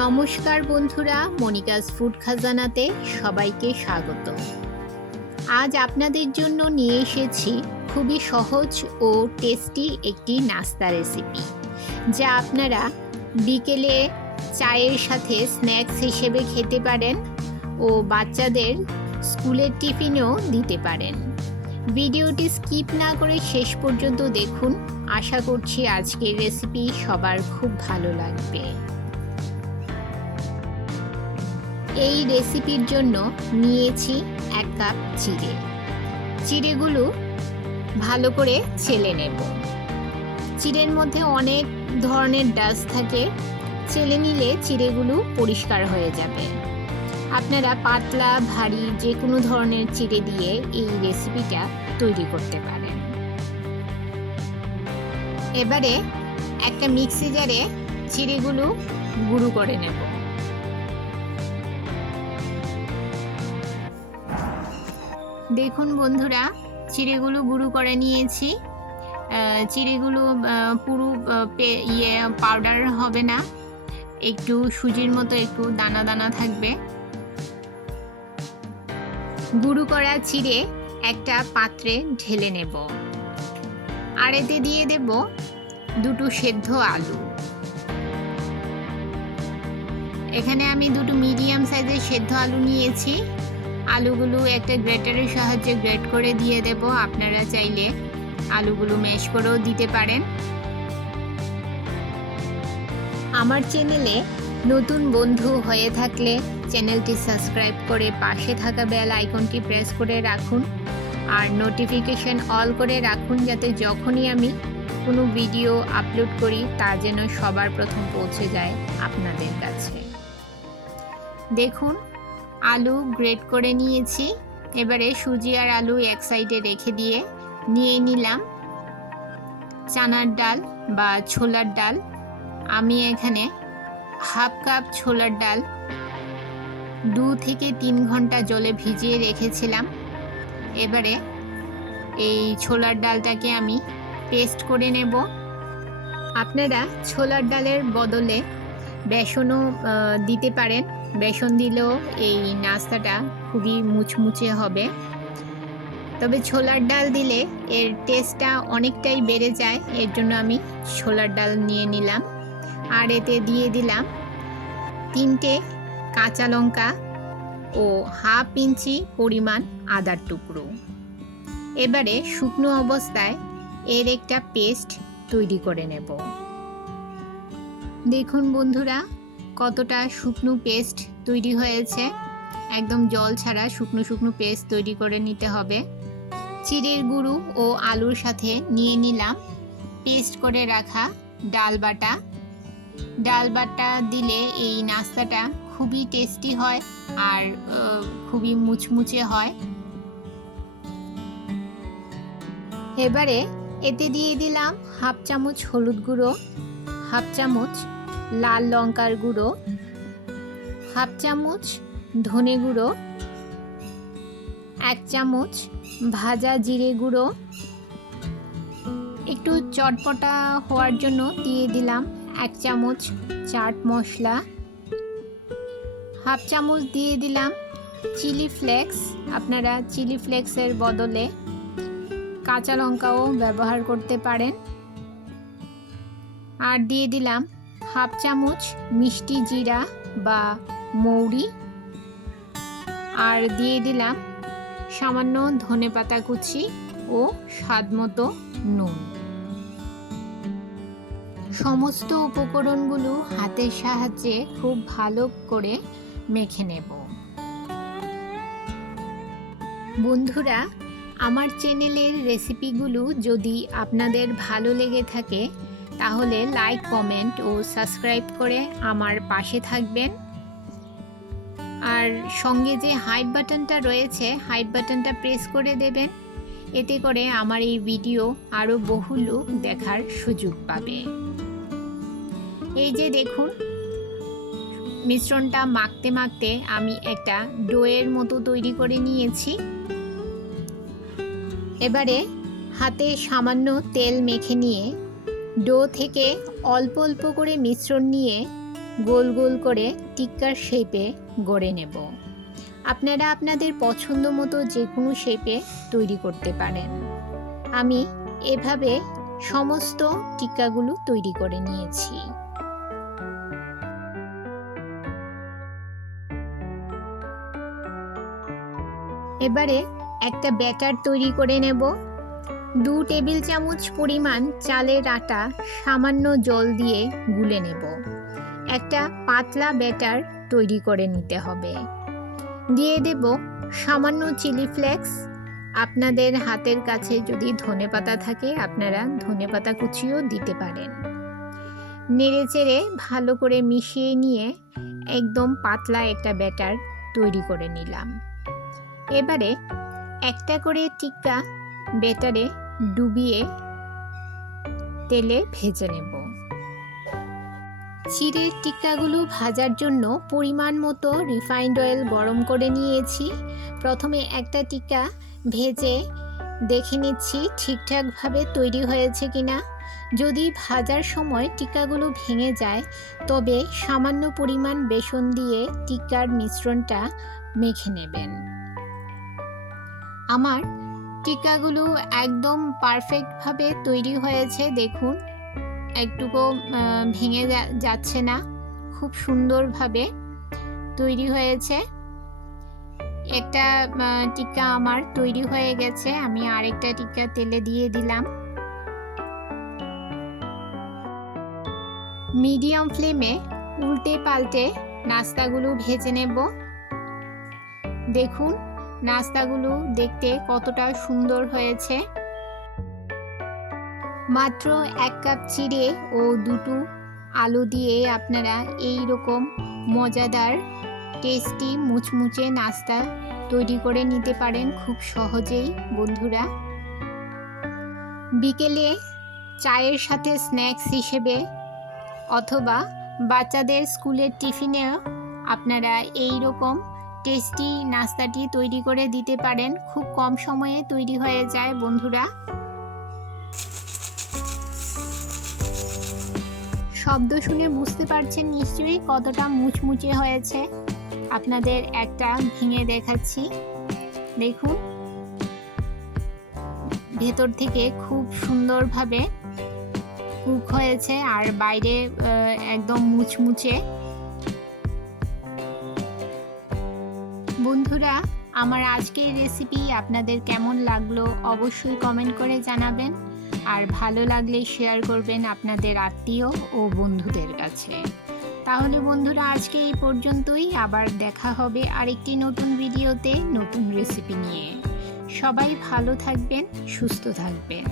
নমস্কার বন্ধুরা, Monica's food খাজানাতে সবাইকে স্বাগত। আজ আপনাদের জন্য নিয়ে এসেছি খুবই সহজ ও টেস্টি একটি নাস্তা রেসিপি, যা আপনারা বিকেলে চায়ের সাথে স্ন্যাক্স হিসেবে খেতে পারেন ও বাচ্চাদের স্কুলের টিফিনেও দিতে পারেন। ভিডিওটি স্কিপ না করে শেষ পর্যন্ত দেখুন। আশা করছি আজকের রেসিপি সবার খুব ভালো লাগবে। এই রেসিপির জন্য নিয়েছি 1 কাপ চিড়ে। চিড়েগুলো ভালো করে ছেলে নেব। চিড়ের মধ্যে অনেক ধরনের ডাস্ট থাকে, ছেলে নিলে চিড়েগুলো পরিষ্কার হয়ে যাবে। আপনারা পাতলা ভারী যে কোনো ধরনের চিড়ে দিয়ে এই রেসিপিটা তৈরি করতে পারেন। এবারে একটা মিক্সি জারে চিড়েগুলো গুঁড়ো করে নেব। দেখুন বন্ধুরা, চিড়েগুলো গুঁড়ো করে নিয়েছি। চিড়েগুলো পুরো পাউডার হবে না, একটু সুজির মতো একটু দানা দানা থাকবে। গুঁড়ো করা চিড়ে একটা পাত্রে ঢেলে নেব, আর এতে দিয়ে দেব 2 সেদ্ধ আলু। এখানে আমি 2 মিডিয়াম সাইজের সেদ্ধ আলু নিয়েছি। আলুগুলো একটা গ্রেটারের সাহায্যে গ্রেট করে দিয়ে দেব। আপনারা চাইলে আলুগুলো ম্যাশ করেও দিতে পারেন। আমার চ্যানেলে নতুন বন্ধু হয়ে থাকলে চ্যানেলটি সাবস্ক্রাইব করে পাশে থাকা বেল আইকনটি প্রেস করে রাখুন, আর নোটিফিকেশন অল করে রাখুন, যাতে যখনই আমি কোনো ভিডিও আপলোড করি তা যেন সবার প্রথম পৌঁছে যায় আপনাদের কাছে। দেখুন, আলু গ্রেট করে নিয়েছি। এবারে সুজি আর আলু এক সাইডে রেখে দিয়ে নিয়ে নিলাম চানার ডাল বা ছোলার ডাল। আমি এখানে 1/2 কাপ ছোলার ডাল 2 থেকে 3 ঘন্টা জলে ভিজিয়ে রেখেছিলাম। এবারে এই ছোলার ডালটাকে আমি পেস্ট করে নেব। আপনারা ছোলার ডালের বদলে বেসনও দিতে পারেন। বেসন দিলেও এই নাস্তাটা খুবই মুচমুচে হবে, তবে ছোলার ডাল দিলে এর টেস্টটা অনেকটাই বেড়ে যায়। এর জন্য আমি ছোলার ডাল নিয়ে নিলাম, আর এতে দিয়ে দিলাম 3টে কাঁচা লঙ্কা ও 1/2 ইঞ্চি পরিমাণ আদার টুকরো। এবারে শুকনো অবস্থায় এর একটা পেস্ট তৈরি করে নেব। দেখুন বন্ধুরা, কতটা শুকনো পেস্ট তৈরি হয়েছে। একদম জল ছাড়া শুকনো শুকনো পেস্ট তৈরি করে নিতে হবে। চিড়ের গুঁড়ো ও আলুর সাথে নিয়ে নিলাম পেস্ট করে রাখা ডাল বাটা। ডাল বাটা দিলে এই নাস্তাটা খুবই টেস্টি হয় আর খুবই মুচমুচে হয়। এবারে এতে দিয়ে দিলাম 1/2 চামচ হলুদ গুঁড়ো, 1/2 চামচ লাল লঙ্কার গুঁড়ো, 1/2 চামচ ধনে গুঁড়ো, 1 চামচ ভাজা জিরে গুঁড়ো। একটু চটপটা হওয়ার জন্য দিয়ে দিলাম 1 চামচ চাট মশলা, 1/2 চামচ দিয়ে দিলাম চিলি ফ্লেক্স। আপনারা চিলি ফ্লেক্সের বদলে কাঁচা লঙ্কাও ব্যবহার করতে পারেন। আর দিয়ে দিলাম 1/2 চামচ মিষ্টি জিরা বা মৌরি, আর দিয়ে দিলাম সামান্য ধনেপাতা কুচি ও স্বাদমতো নুন। সমস্ত উপকরণগুলো হাতের সাহায্যে খুব ভালো করে মেখে নেব। বন্ধুরা, আমার চ্যানেলের রেসিপিগুলো যদি আপনাদের ভালো লেগে থাকে তাহলে লাইক, কমেন্ট ও সাবস্ক্রাইব করে আমার পাশে থাকবেন। আর সঙ্গে যে হাইপ বাটনটা রয়েছে, হাইপ বাটনটা প্রেস করে দেবেন। এতে করে আমার এই ভিডিও আরও বহু লোক দেখার সুযোগ পাবে। এই যে দেখুন, মিশ্রণটা মাখতে মাখতে আমি একটা ডোয়ের মতো তৈরি করে নিয়েছি। এবারে হাতে সামান্য তেল মেখে নিয়ে ডো থেকে অল্প অল্প করে মিশ্রণ নিয়ে গোল গোল করে টিক্কার শেপে গড়ে নেব। আপনারা আপনাদের পছন্দ মতো যে কোনো শেপে তৈরি করতে পারেন। আমি এভাবে সমস্ত টিক্কাগুলো তৈরি করে নিয়েছি। এবারে একটা ব্যাটার তৈরি করে নেব। 2 টেবিল চামচ পরিমাণ চালের আটা সামান্য জল দিয়ে গুলে নেব। একটা পাতলা ব্যাটার তৈরি করে নিতে হবে। দিয়ে দেব সামান্য চিলি ফ্লেক্স। আপনাদের হাতের কাছে যদি ধনেপাতা থাকে আপনারা ধনেপাতা কুচিও দিতে পারেন। নেড়েচেড়ে ভালো করে মিশিয়ে নিয়ে একদম পাতলা একটা ব্যাটার তৈরি করে নিলাম। এবারে একটা করে টিক্কা ব্যাটারে ডুবিয়ে তেলে ভেজে নেব। চিড়ের টিক্কাগুলো ভাজার জন্য পরিমাণ মতো রিফাইন্ড অয়েল গরম করে নিয়েছি। প্রথমে একটা টিক্কা ভেজে দেখে নিচ্ছি ঠিকঠাকভাবে তৈরি হয়েছে কিনা। যদি ভাজার সময় টিক্কাগুলো ভেঙে যায় তবে সামান্য পরিমাণ বেসন দিয়ে টিক্কার মিশ্রণটা মেখে নেবেন। আমার টিক্কাগুলো একদম পারফেক্টভাবে তৈরি হয়েছে। দেখুন একটুকু ভেঙে যাচ্ছে না, খুব সুন্দরভাবে তৈরি হয়েছে। একটা টিক্কা আমার তৈরি হয়ে গেছে। আমি আরেকটা টিক্কা তেলে দিয়ে দিলাম। মিডিয়াম ফ্লেমে উল্টে পাল্টে নাস্তাগুলো ভেজে নেব। দেখুন নাস্তাগুলো দেখতে কতটা সুন্দর হয়েছে। মাত্র 1 কাপ চিড়ে ও 2টো আলু দিয়ে আপনারা এই রকম মজাদার টেস্টি মুচমুচে নাস্তা তৈরি করে নিতে পারেন খুব সহজেই বন্ধুরা। বিকেলে চায়ের সাথে স্ন্যাক্স হিসেবে অথবা বাচ্চাদের স্কুলের টিফিনেও আপনারা এই রকম টেস্টি নাস্তাটি তৈরি করে দিতে পারেন। খুব কম সময়ে তৈরি হয়ে যায় বন্ধুরা। শব্দ শুনে বুঝতে পারছেন নিশ্চয়ই কতটা মুচমুচে হয়েছে। আপনাদের একটা ভেঙে দেখাচ্ছি। দেখুন ভেতর থেকে খুব সুন্দরভাবে কুক হয়েছে আর বাইরে একদম মুচমুচে। বন্ধুরা আমার আজকের রেসিপি আপনাদের কেমন লাগলো অবশ্যই কমেন্ট করে জানাবেন। আর ভালো লাগলে শেয়ার করবেন আপনাদের আত্মীয় ও বন্ধুদের কাছে। তাহলে বন্ধুরা আজকে এই পর্যন্তই। আবার দেখা হবে আরেকটি নতুন ভিডিওতে নতুন রেসিপি নিয়ে। সবাই ভালো থাকবেন, সুস্থ থাকবেন।